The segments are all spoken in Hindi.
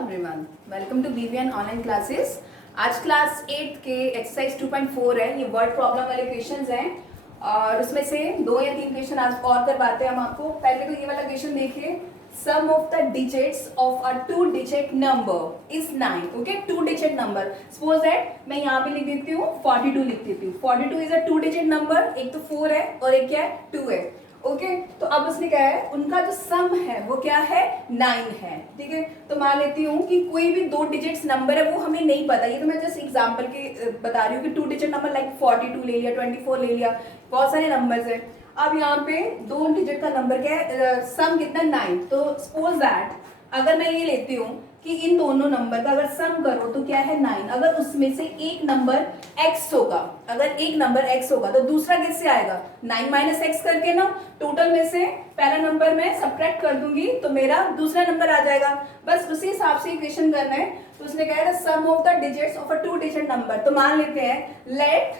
Everyone, welcome to BVN online classes. आज क्लास 8 के एक्सरसाइज 2.4 है। ये वर्ड प्रॉब्लम वाले क्वेश्चंस हैं और उसमें से 2 या 3 क्वेश्चन आज और करवाते हैं हम आपको। पहले तो ये वाला क्वेश्चन देखिए, sum of the digits of a 2 digit number is 9। Okay, 2 digit number, suppose that मैं यहाँ पे लिख देती हूँ 42 लिख देती हूँ। 42 इज अ 2 डिजिट नंबर, एक तो 4 है और एक क्या है 2 है। ओके तो अब उसने क्या है, उनका जो सम है वो क्या है 9 है। ठीक है, तो मान लेती हूँ कि कोई भी 2 डिजिट्स नंबर है वो हमें नहीं पता, ये तो मैं जस्ट एग्जांपल के बता रही हूँ कि 2 डिजिट नंबर लाइक 42 ले लिया, 24 ले लिया, बहुत सारे नंबर्स है। अब यहाँ पे 2 डिजिट का नंबर क्या है, सम कितना 9। तो सपोज दैट अगर मैं ये लेती हूँ कि इन दोनों नंबर का अगर सम करो तो क्या है 9। अगर उसमें से एक नंबर x होगा, अगर एक नंबर x होगा तो दूसरा कैसे आएगा 9 माइनस एक्स करके ना, टोटल में से पहला नंबर मैं सब्ट्रैक्ट कर दूंगी तो मेरा दूसरा नंबर आ जाएगा। बस उसी हिसाब से इक्वेशन करना है। तो उसने कहा है sum of the digits of a 2 digit number. तो मान लेते हैं let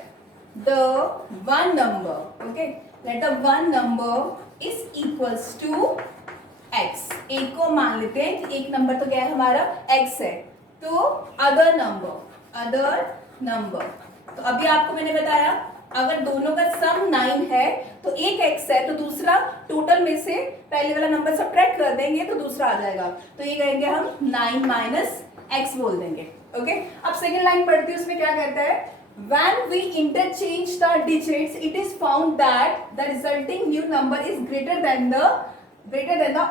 the one number, okay, let the one number is equals to x। एक को मान लेते हैं कि एक नंबर तो क्या है हमारा x है, तो अदर नंबर। तो अभी आपको मैंने बताया अगर दोनों का सम 9 है तो एक x है तो दूसरा टोटल में से पहले वाला नंबर सब्ट्रैक्ट कर देंगे तो दूसरा आ जाएगा। तो ये कहेंगे हम 9 माइनस एक्स बोल देंगे। ओके, अब सेकेंड लाइन पढ़ती है, उसमें क्या कहता है, when we interchange the digits it is found that the resulting new number is greater than the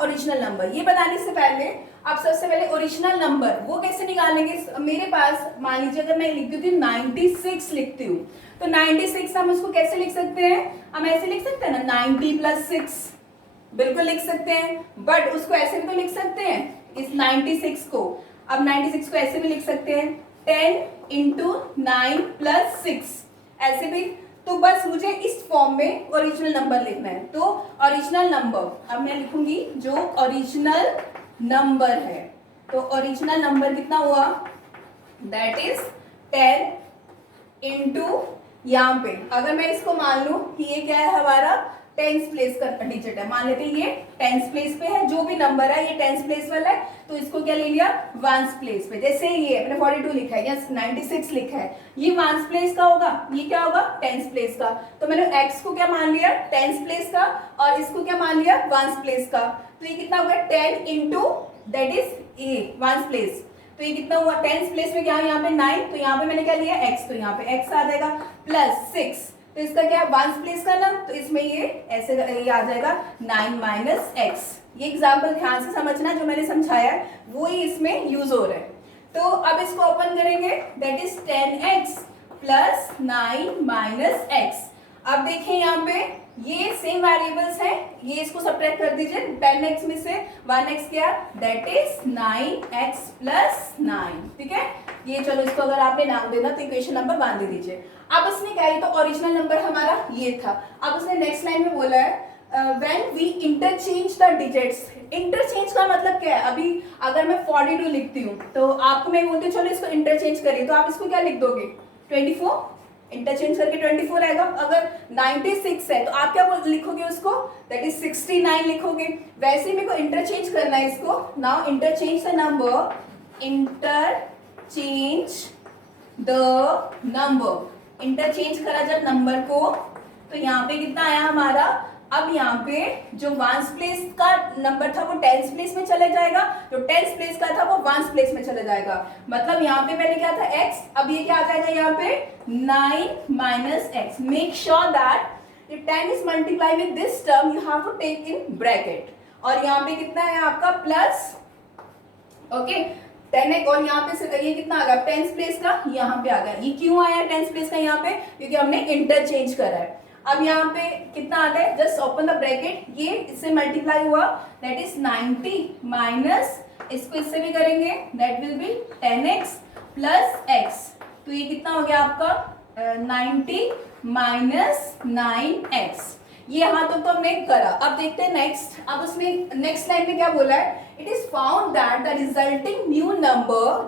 original number. ये बताने से पहले आप सबसे पहले ओरिजिनल नंबर वो कैसे निकालेंगे। मेरे पास मान लीजिए अगर मैं लिखती हूँ 96 लिखती हूँ तो 96 हम उसको कैसे लिख सकते हैं, हम ऐसे लिख सकते हैं ना 90 प्लस 6, बिल्कुल लिख सकते हैं। बट उसको ऐसे भी तो लिख सकते हैं इस 96 को, अब 96 को ऐसे भी लिख सकते हैं 10 इंटू 9 प्लस 6 ऐसे भी। तो बस मुझे इस फॉर्म में ओरिजिनल नंबर लिखना है। तो ओरिजिनल नंबर अब मैं लिखूंगी जो ओरिजिनल नंबर है, तो ओरिजिनल नंबर कितना हुआ, दैट इज 10 इंटू, यहाँ पे अगर मैं इसको मान लूं कि ये क्या है हमारा 10th प्लेस का डिजिट है, मान लेते हैं ये 10th प्लेस पे है, जो भी नंबर है ये 10th प्लेस वाला है तो इसको क्या ले लिया 1st प्लेस पे। जैसे ये मैंने 42 लिखा है या 96 लिखा है, ये 1st प्लेस का होगा, ये क्या होगा 10th प्लेस का। तो मैंने x को क्या मान लिया 10th प्लेस का और इसको क्या मान लिया 1st प्लेस का। तो ये कितना होगा 10 into that is a 1st place, तो ये कितना हुआ 10th प्लेस में क्या है यहाँ पे 9, तो यहाँ पे मैंने क्या लिया x, तो यहाँ पे x आ जाएगा प्लस 6, तो इसका क्या है 1st प्लेस का ना, तो इसमें ये ऐसे ये आ जाएगा 9 माइनस एक्स। ये एग्जाम्पल ध्यान से समझना, जो मैंने समझाया है वो ही इसमें यूज हो रहा है। तो अब इसको ओपन करेंगे that is 10x plus 9 minus x. अब देखें यहाँ पे ये सेम वेरिएबल्स हैं, ये इसको सब्ट्रैक्ट कर दीजिए 10x में से 1x क्या दैट इज 9x प्लस 9। ठीक है, ये चलो इसको अगर आपने नाम देना तो इक्वेशन नंबर 1 दे दीजिए। अब उसने क्या है, तो ओरिजिनल नंबर हमारा ये था। अब उसने नेक्स्ट लाइन में बोला है when we interchange the digits। Interchange का मतलब क्या है, अभी अगर मैं 42 लिखती हूँ तो आपको मैं बोलती हूँ चलो इसको इंटरचेंज करिए, तो आप इसको क्या लिख दोगे 24, इंटरचेंज करके 24 आएगा। अगर 96 है तो आप क्या लिखोगे उसको दैट इज 69 लिखोगे। वैसे ही मेरे को इंटरचेंज करना है इसको। Now interchange the number, interchange the number, interchange करा जब नंबर को तो यहाँ पे कितना आया हमारा, अब यहाँ पे जो 1st प्लेस का नंबर था वो 10th प्लेस में चले जाएगा, जो 10th प्लेस का था वो 1st प्लेस में चले जाएगा। मतलब यहाँ पे पहले क्या था x, अब ये क्या आ जाएगा यहाँ पे 9 minus x. Make sure that if 10 is multiply with this term you have to take in bracket। और यहाँ पे कितना है आपका प्लस, ओके 10 और यहाँ पे ये कितना आ गया 10th प्लेस का यहाँ पे आ गया। ये क्यों आया 10th प्लेस का यहाँ पे, क्योंकि हमने इंटरचेंज करा है। अब यहाँ पे कितना आता है, जस्ट ओपन द ब्रैकेट, ये इससे मल्टीप्लाई हुआ दैट इज 90 माइनस इसको इससे भी करेंगे that will be 10x plus x। तो ये कितना हो गया आपका 90 माइनस 9x। ये यहाँ तक तो हमने करा। अब देखते हैं नेक्स्ट। अब उसमें नेक्स्ट लाइन में क्या बोला है, it is found that the resulting new number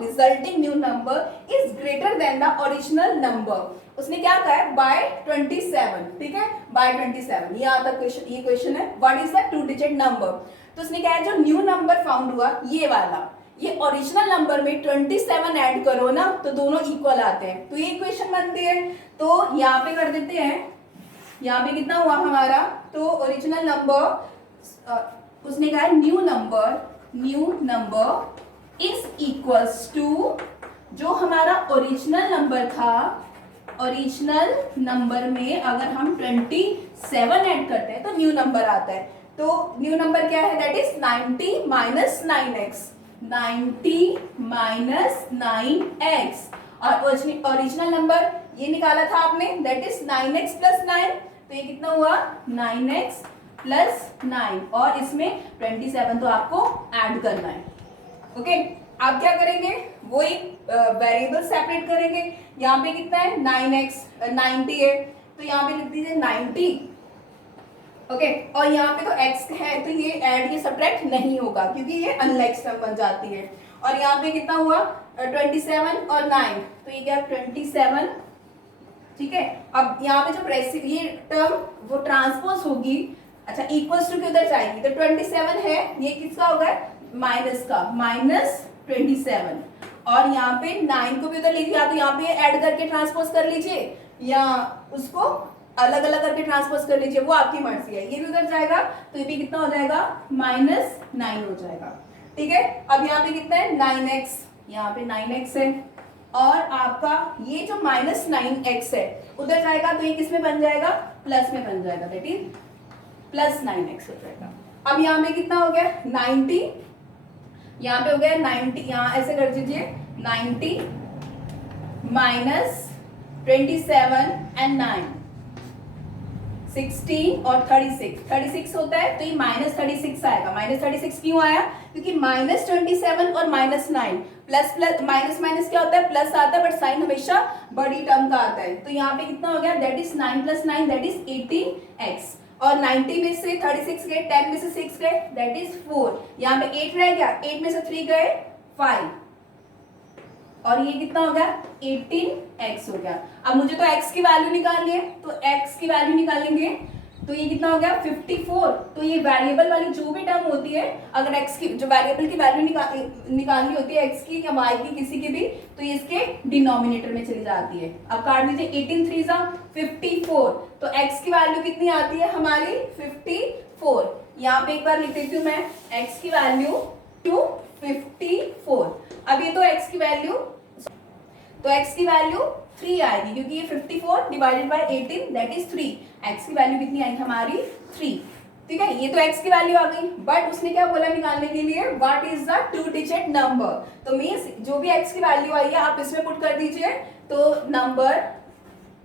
is greater than the original number. उसने क्या कहा है बाय 27। ठीक है, बाय 27 ये आता क्वेश्चन, ये क्वेश्चन है what is the 2 digit number. तो उसने क्या है जो न्यू नंबर फाउंड हुआ ये वाला, ये ओरिजिनल नंबर में 27 ऐड करो ना तो दोनों इक्वल आते हैं, तो ये इक्वेशन बनती है। तो यहाँ पे कर देते हैं, यहाँ पे कितना हुआ हमारा, तो ओरिजिनल नंबर उसने कहा new number is equals to, जो हमारा ओरिजिनल नंबर था, ओरिजिनल नंबर में अगर हम 27 ऐड करते हैं तो न्यू नंबर आता है। तो न्यू नंबर क्या है, that is 90 minus 9x, 90 minus 9x। और ओरिजिनल नंबर ये निकाला था आपने, दैट इज 9x प्लस 9, तो ये कितना हुआ 9x प्लस 9, और इसमें 27 तो आपको ऐड करना है। ओके, आप क्या करेंगे, वो एक वेरिएबल सेपरेट करेंगे। यहाँ पे कितना है 9x, 90 है, तो यहाँ पे लिख दीजिए 90। ओके, और यहाँ पे तो x है तो ये ऐड, ये सब्ट्रैक्ट नहीं होगा क्योंकि ये अनलाइक सम बन जाती है। और यहाँ पे कितना हुआ 27 और 9, तो ये क्या 27, ठीक है। अब यहाँ पे जो ये टर्म वो ट्रांसपोज होगी, अच्छा इक्वल्स टू के उधर जाएगी, तो 27 है, ये किसका होगा माइनस का, माइनस 27। और यहाँ पे 9 को भी उधर लीजिए, या तो यहाँ पे ऐड करके ट्रांसपोज कर लीजिए या उसको अलग अलग करके ट्रांसपोज कर लीजिए, वो आपकी मर्जी है। ये भी उधर जाएगा तो ये भी कितना हो जाएगा -9 हो जाएगा, ठीक है। अब यहाँ पे कितना है 9x, यहाँ पे 9x है, और आपका ये जो -9x है उधर जाएगा तो ये किस में बन जाएगा, प्लस में बन जाएगा, दैट इज +9x हो जाएगा। अब यहाँ पे कितना हो गया 90, यहाँ पे हो गया 90, यहाँ ऐसे कर दीजिए 90 माइनस 27 एंड 9, 16 और 36 होता है, तो ये -36 आएगा। -36 क्यों आया, क्योंकि -27 और -9 प्लस माइनस माइनस क्या होता है, प्लस आता है, बट साइन हमेशा बड़ी टर्म का आता है। तो यहाँ पे कितना हो गया, that is 9 + 9 that is 18x, और 90 में से 36 गए, 10 में से 6 गए, दैट इज 4। यहाँ पे 8 रह गया, 8 में से 3 गए 5, और ये कितना हो गया 18x हो गया। अब मुझे तो x की वैल्यू निकालनी है, तो x की वैल्यू निकालेंगे, तो ये कितना हो गया 54। तो ये वेरिएबल वाली जो भी टर्म होती है, अगर x की जो वेरिएबल की वैल्यू निकालनी होती है x की या y की किसी की भी, तो ये इसके डिनोमिनेटर में चली जाती है। अब काट दीजिए, 18 3 सा 54, तो x की वैल्यू कितनी आती है हमारी 54। यहाँ पे एक बार लिख देती हूँ मैं x की वैल्यू 54। अब ये तो x की वैल्यू, तो x की वैल्यू 3 आएगी, क्योंकि ये 54 divided by 18 that is 3। x की वैल्यू कितनी आई हमारी 3, ठीक है। ये तो x की वैल्यू आ गई, बट उसने क्या बोला निकालने के लिए, what is the 2 digit number. तो मींस जो भी x की वैल्यू आई है आप इसमें पुट कर दीजिए, तो नंबर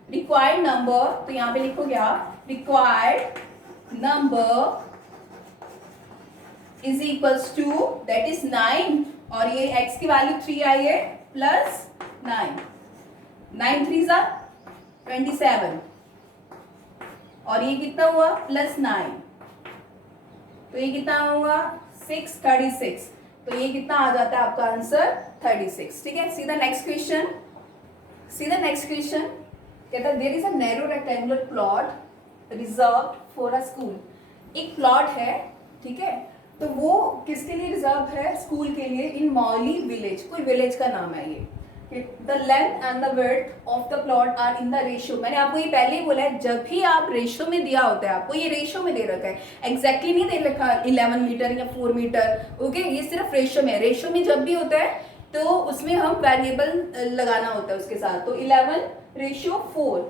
रिक्वायर्ड नंबर, तो यहाँ पे लिखोगे आप required number is equals to that is 9, और ये x की वैल्यू 3 आई है प्लस 9, 9 3 सा 27, और ये कितना हुआ +9, तो ये कितना हुआ 36, तो ये कितना आ जाता है आपका आंसर 36, ठीक है। सी द नेक्स्ट क्वेश्चन, कहता है there is a narrow rectangular plot reserved for a school. एक प्लॉट है, ठीक है, तो वो किसके लिए रिजर्व है, स्कूल के लिए, इन मौली विलेज, कोई विलेज का नाम है ये। The length and the width of the plot are in the ratio. मैंने आपको ये पहले ही बोला है, जब भी आप रेशियो में दिया होता है, आपको ये रेशियो में दे रखा है, एग्जैक्टली नहीं दे रखा 11 मीटर या 4 मीटर, ओके, ये सिर्फ रेशियो में। रेशियो में जब भी होता है तो उसमें हम वेरिएबल लगाना होता है उसके साथ, तो 11:4,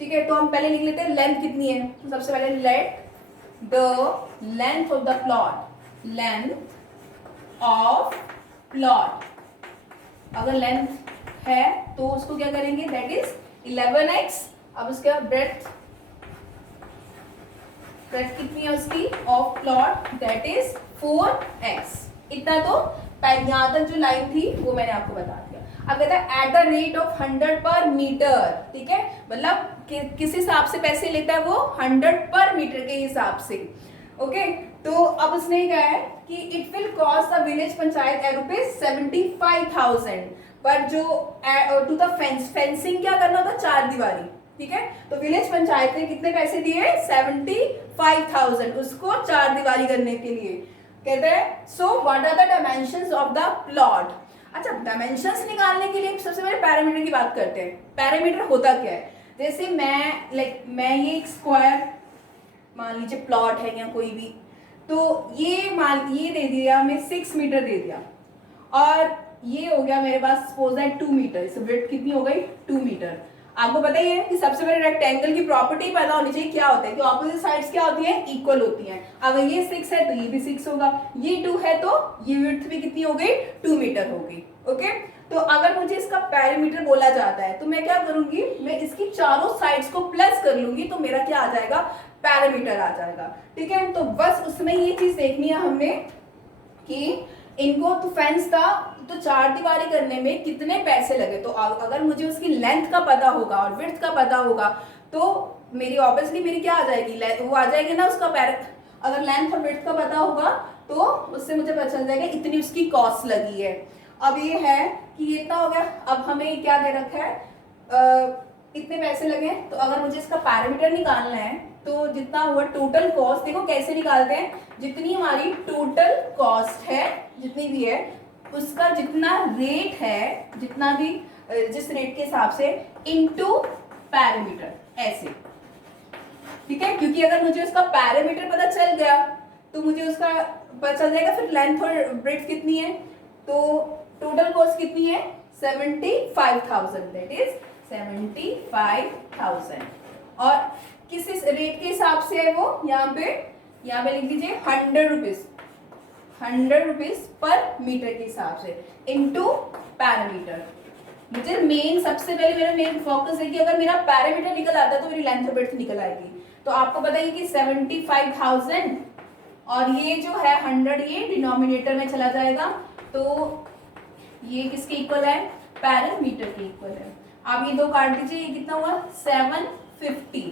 ठीक है। तो हम पहले लिख लेते हैं लेंथ कितनी है, तो सबसे पहले let the length of the plot, length of plot, अगर लेंथ है तो उसको क्या करेंगे, दैट इज 11x। अब उसके बाद ब्रेड्थ कितनी है उसकी of plot, that is 4x। इतना तो यहां तक जो लाइन थी वो मैंने आपको बता दिया। अब कहता है एट द रेट ऑफ 100 पर मीटर, ठीक है, मतलब किस हिसाब से पैसे लेता है वो 100 पर मीटर के हिसाब से, ओके। तो अब उसने कहा है कि it will cost the village panchayat ₹75,000, पर जो टू द फेंसिंग क्या करना होता, 4 दीवारी, ठीक है। तो विलेज पंचायत ने कितने पैसे दिए 75,000 उसको 4 दीवारी करने के लिए, कहते हैं so what are the dimensions of the plot. अच्छा, डायमेंशंस निकालने के लिए सबसे पहले पैरामीटर की बात करते हैं। पैरामीटर होता क्या है? जैसे मैं ये एक स्क्वायर मान लीजिए प्लॉट है या कोई भी, तो ये दे दिया मैं 6 मीटर दे दिया, और ये हो गया मेरे पास सपोज दैट 2 मीटर। इस विड्थ कितनी हो गई? 2 मीटर। आपको पता ही है कि सबसे पहले रेक्टेंगल की प्रॉपर्टी पता होनी चाहिए, क्या होता है कि ऑपोजिट साइड्स क्या होती हैं? इक्वल होती हैं। अगर ये 6 है तो ये भी 6 होगा, ये 2 है तो ये विड्थ भी कितनी हो गई? 2 मीटर हो गई। ओके, तो अगर मुझे इसका पैरामीटर बोला जाता है तो मैं क्या करूंगी? मैं इसकी चारों साइड्स को प्लस कर लूंगी, तो मेरा क्या आ जाएगा? पैरामीटर आ जाएगा। ठीक है, तो बस उसमें ये चीज देखनी है हमने कि इनको तो फेंस था तो 4 दीवारी करने में कितने पैसे लगे। तो अगर मुझे उसकी लेंथ का पता होगा और विड्थ का पता होगा तो मेरी ऑब्वियसली मेरी क्या आ जाएगी? वो आ जाएगी ना उसका अगर लेंथ और विड्थ का पता होगा तो उससे मुझे पता चल जाएगा इतनी उसकी कॉस्ट लगी है। अब ये है कि ये इतना हो गया, अब हमें क्या दे रखा है? इतने पैसे लगे। तो अगर मुझे इसका पैरामीटर निकालना है तो जितना हुआ टोटल कॉस्ट, देखो कैसे निकालते हैं, जितनी हमारी टोटल कॉस्ट है जितनी भी है उसका जितना रेट है, जितना भी जिस रेट के हिसाब से इनटू पैरामीटर, ऐसे। ठीक है, क्योंकि अगर मुझे उसका पैरामीटर पता चल गया तो मुझे उसका पता चल जाएगा फिर लेंथ और ब्रेड्थ कितनी है। तो टोटल कॉस्ट कितनी है? 75,000, दैट इज 75,000। और किस रेट के हिसाब से है वो? यहाँ पे लिख दीजिए 100 रुपीज पर मीटर के हिसाब से इनटू पैरामीटर। मुझे सबसे पहले मेरा मेन फोकस है कि अगर मेरा पैरामीटर निकल आता है तो मेरी लेंथ और ब्रेड्थ निकल आएगी। तो आपको पता है कि 75,000 और ये जो है 100 ये डिनोमिनेटर में चला जाएगा, तो ये किसके इक्वल है? पैरामीटर के इक्वल है। आप ये दो काट दीजिए, ये कितना हुआ? 750।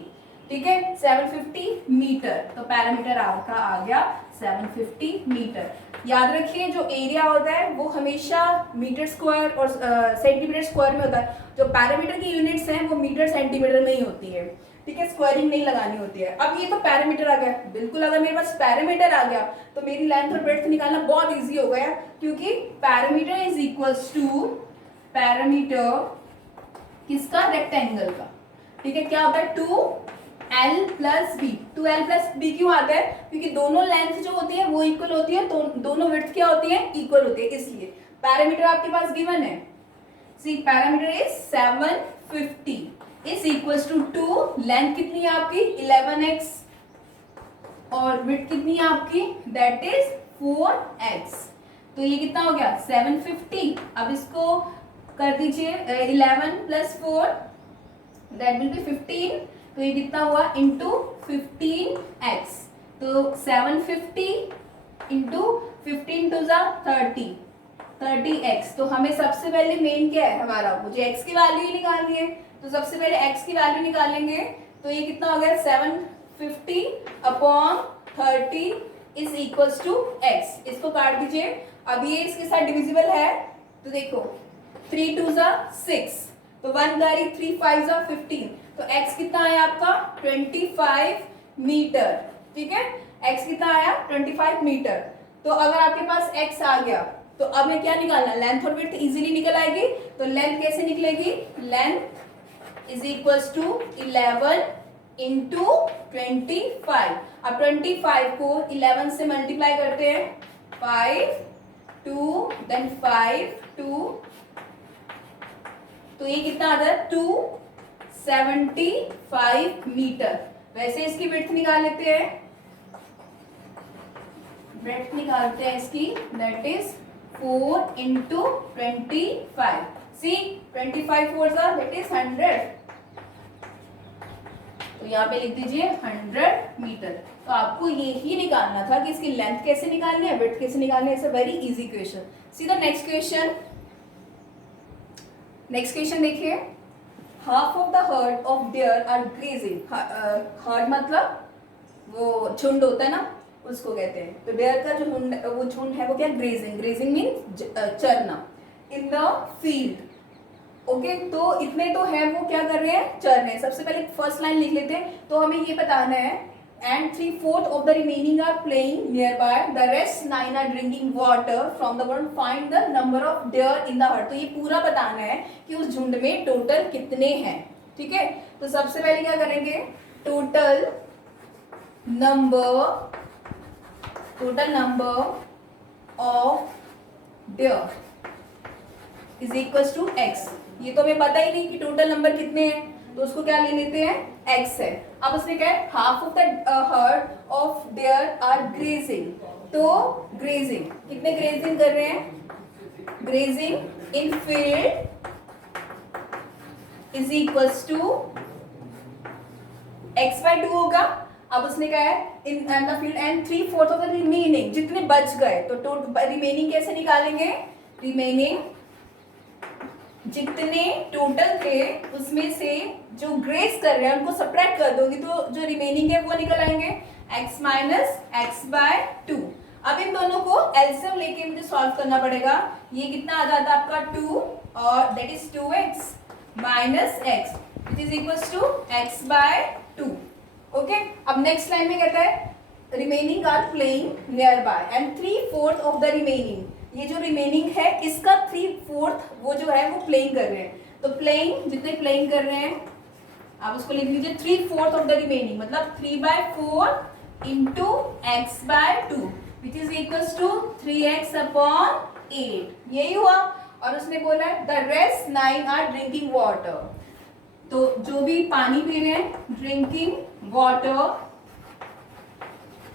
ठीक है, 750 मीटर, तो पैरामीटर आपका आ गया 750 मीटर। याद रखिए जो एरिया होता है वो हमेशा मीटर स्क्वायर और सेंटीमीटर स्क्वायर में होता है। जो पैरामीटर की यूनिट्स हैं वो मीटर सेंटीमीटर में ही होती है। ठीक है, स्क्वायरिंग नहीं लगानी होती है। अब ये तो पैरामीटर आ गया, बिल्कुल अगर मेरे पास पैरामीटर आ गया तो मेरी लेंथ और ब्रेड्थ निकालना बहुत इजी हो गया, क्योंकि parameter is equals to parameter किसका? रेक्टेंगल का। ठीक है, क्या होता है? 2l plus B. 2l plus B क्यों आता है? क्योंकि दोनों लेंथ जो होती है वो इक्वल होती है, तो दोनों विड्थ क्या होती है? इक्वल होती है, इसलिए पैरामीटर आपके पास गिवन है। See parameter is 750 is equals to 2, length कितनी है आपकी? 11x, और विड्थ कितनी है आपकी? That is 4x। तो ये कितना हो गया? 750। अब इसको कर दीजिए 11 प्लस 4, दैट विल बी 15। तो ये कितना हुआ? Into 15x। तो 750 इंटू 15 टू जा 30x। तो हमें सबसे पहले मेन क्या है हमारा? मुझे x की वैल्यू ही निकालनी है, तो सबसे पहले x की वैल्यू निकालेंगे। तो ये कितना हो गया? 750 upon 30 is equals to x। इसको काट दीजिए। अब ये इसके साथ डिविजिबल है, तो देखो 3 टू जा 6, तो 1 गाड़ी 3 5 जा 15। तो x कितना आया आपका? 25 मीटर। ठीक है, x कितना आया? 25 मीटर। तो अगर आपके पास x आ गया तो अब मैं क्या निकालना? लेंथ और विड्थ इजीली निकल आएगी। तो लेंथ कैसे निकलेगी? Length is equals to 11 into 25। अब 25 को 11 से मल्टीप्लाई करते हैं, 5 2 देन 5 2, तो ये कितना आता है? 275 मीटर। वैसे इसकी विड्थ निकाल लेते हैं, ब्रेड्थ निकालते हैं इसकी, that is 4 into 25। See 25 4 that is 100। तो यहाँ पे लिख दीजिए 100 मीटर। तो आपको ये ही निकालना था कि इसकी लेंथ कैसे निकालनी है, विड्थ कैसे निकालनी है। It's a very easy question. See the next question. Next question देखिए, half of the herd of deer are grazing. Herd मतलब वो झुंड होता है ना, उसको कहते हैं। तो डियर का जो झुंड है वो क्या? ग्रेजिंग। ग्रेजिंग मीन्स चरना इन द फील्ड। ओके, तो इतने तो है वो क्या कर रहे हैं? चर रहे हैं। सबसे पहले फर्स्ट लाइन लिख लेते हैं। तो हमें ये बताना है and 3/4 of the remaining are playing nearby, the rest 9 are drinking water from the pond. Find the number of deer in the herd. तो ये पूरा बताना है कि उस झुंड में टोटल कितने हैं, ठीक है। तो सबसे पहले क्या करेंगे, total number of deer is equal to x। ये तो हमें पता ही नहीं कि टोटल नंबर कितने हैं, तो उसको क्या ले लेते हैं, x है। अब उसने क्या है, half of the herd of there are grazing. तो ग्रेजिंग कितने ग्रेजिंग कर रहे हैं, grazing in field is equals to x/2 होगा। अब उसने क्या है, in the field and 3/4 of the remaining, जितने बच गए तो रिमेनिंग कैसे निकालेंगे, रिमेनिंग जितने टोटल थे उसमें से जो ग्रेस कर रहे हैं उनको सब्ट्रैक्ट कर दोगी तो जो रिमेनिंग है वो निकल आएंगे, x माइनस x/2। अब इन दोनों को एलसीएम लेके मुझे सॉल्व करना पड़ेगा। ये कितना आ जाता है आपका 2 और that is 2x minus x which is equal to x/2। Okay, अब नेक्स्ट लाइन में कहता है remaining are playing nearby and 3/4 of the remaining, ये जो रिमेनिंग है इसका 3/4 वो जो है वो प्लेइंग कर रहे हैं। तो प्लेइंग जितने प्लेइंग कर रहे हैं आप उसको लिख लीजिए 3/4 ऑफ द रिमेनिंग, मतलब 3/4 into x/2 which is equal to 3x/8, यही हुआ। और उसने बोला the rest 9 are drinking water, तो जो भी पानी पी रहे हैं ड्रिंकिंग वाटर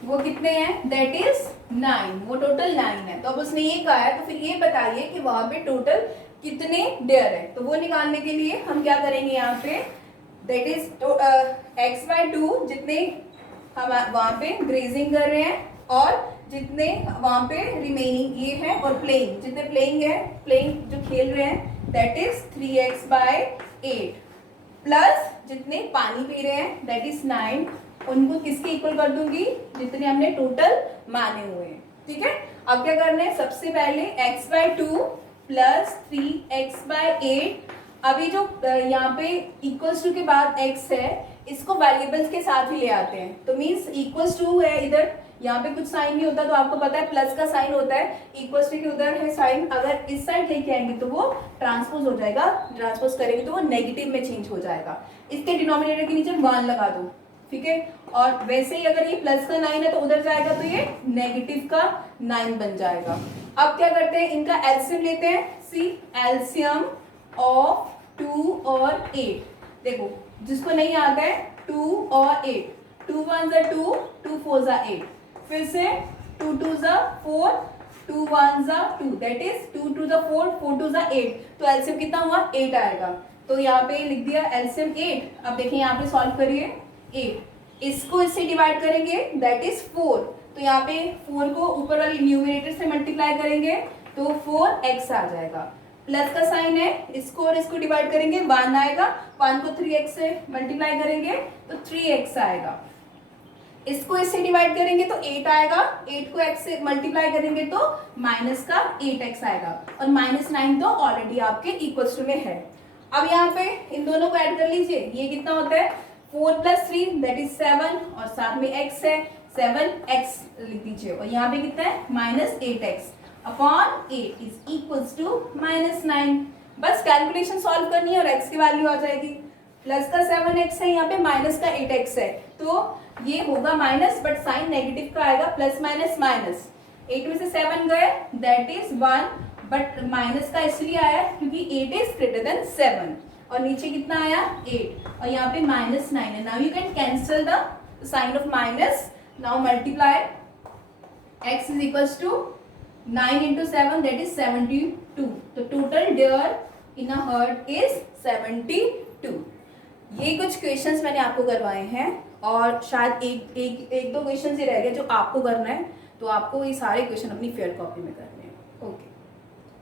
वो कितने हैं, दैट इज 9, वो टोटल 9 है। तो अब उसने ये कहा है तो फिर ये बताइए कि वहां पे टोटल कितने डेयर है। तो वो निकालने के लिए हम क्या करेंगे, यहाँ पे दैट इज x/2 जितने हम वहां पे ग्रेजिंग कर रहे हैं और जितने वहां पे रिमेनिंग ये है और प्लेइंग, जितने प्लेइंग है, प्लेइंग जो खेल रहे हैं दैट इज 3x/8 प्लस जितने पानी पी रहे हैं दैट इज 9, उनको किसके इक्वल कर दूंगी, जितने हमने टोटल माने हुए हैं, ठीक है। अब क्या करना है, सबसे पहले x/2 प्लस 3x/8। अभी जो यहाँ पे इक्वल्स टू के बाद x है इसको वेरिएबल्स के साथ ही ले आते हैं। तो मीन्स इक्वल्स टू है इधर, यहाँ पे कुछ साइन नहीं होता तो आपको पता है प्लस का साइन होता है, इक्वल्स टू के उधर है साइन, अगर इस साइड लेके आएंगे तो वो ट्रांसपोज हो जाएगा, ट्रांसपोज करेंगे तो वो नेगेटिव में चेंज हो जाएगा। इसके डिनोमिनेटर के नीचे 1 लगा दो, ठीक है। और वैसे ही अगर ये प्लस का 9 है तो उधर जाएगा तो ये नेगेटिव का 9 बन जाएगा। अब क्या करते हैं, इनका एलसीएम लेते हैं। सी एलसीएम ऑफ 2 और 8, देखो जिसको नहीं आता है 2 और 8, 2 1 ज़ा 2, 2 4 ज़ा 8, फिर से 2 2 ज़ा 4, 2 1 ज़ा 2, दैट इज 2 2 ज़ा 4, 4 2 ज़ा 8। तो एलसीएम कितना हुआ, 8 आएगा। तो यहाँ पे लिख दिया एलसीएम 8। अब देखिए यहाँ पे सॉल्व करिए, 8 इसको इससे डिवाइड करेंगे दैट इज 4, तो यहाँ पे 4 को ऊपर वाले न्यूमरेटर से मल्टीप्लाई करेंगे तो 4x आ जाएगा। प्लस का साइन है, इसको और इसको डिवाइड करेंगे 1 आएगा, 1 को 3x से मल्टीप्लाई करेंगे तो 3x आएगा। इसको इससे डिवाइड करेंगे तो 8 आएगा, 8 को x से मल्टीप्लाई करेंगे तो माइनस का 8x आएगा, और -9 तो ऑलरेडी आपके इक्वल्स टू में है। अब यहाँ पे इन दोनों को ऐड कर लीजिए, ये कितना होता है 4 + 3 दैट इज 7, और साथ में x है 7x लिख दीजिए, और यहाँ पे कितना है -8x upon 8 is equals to -9। बस कैलकुलेशन सॉल्व करनी है और x की वैल्यू आ जाएगी। प्लस का 7x है, यहाँ पे माइनस का 8x है, तो ये होगा माइनस, बट साइन नेगेटिव का आएगा, प्लस माइनस माइनस, 8 में से 7 गए दैट इज 1, बट माइनस का इसलिए आया क्योंकि 8 इज ग्रेटर देन 7, और नीचे कितना आया 8, और यहाँ पे -9 है। Now you can cancel the sign of minus, now multiply x is equals to 9 into 7 that is 72, तो total deer in a herd is 72। ये कुछ क्वेश्चंस मैंने आपको करवाए हैं, और शायद एक दो क्वेश्चंस ही रह गए जो आपको करना है, तो आपको ये सारे क्वेश्चन अपनी फेयर कॉपी में करने हैं।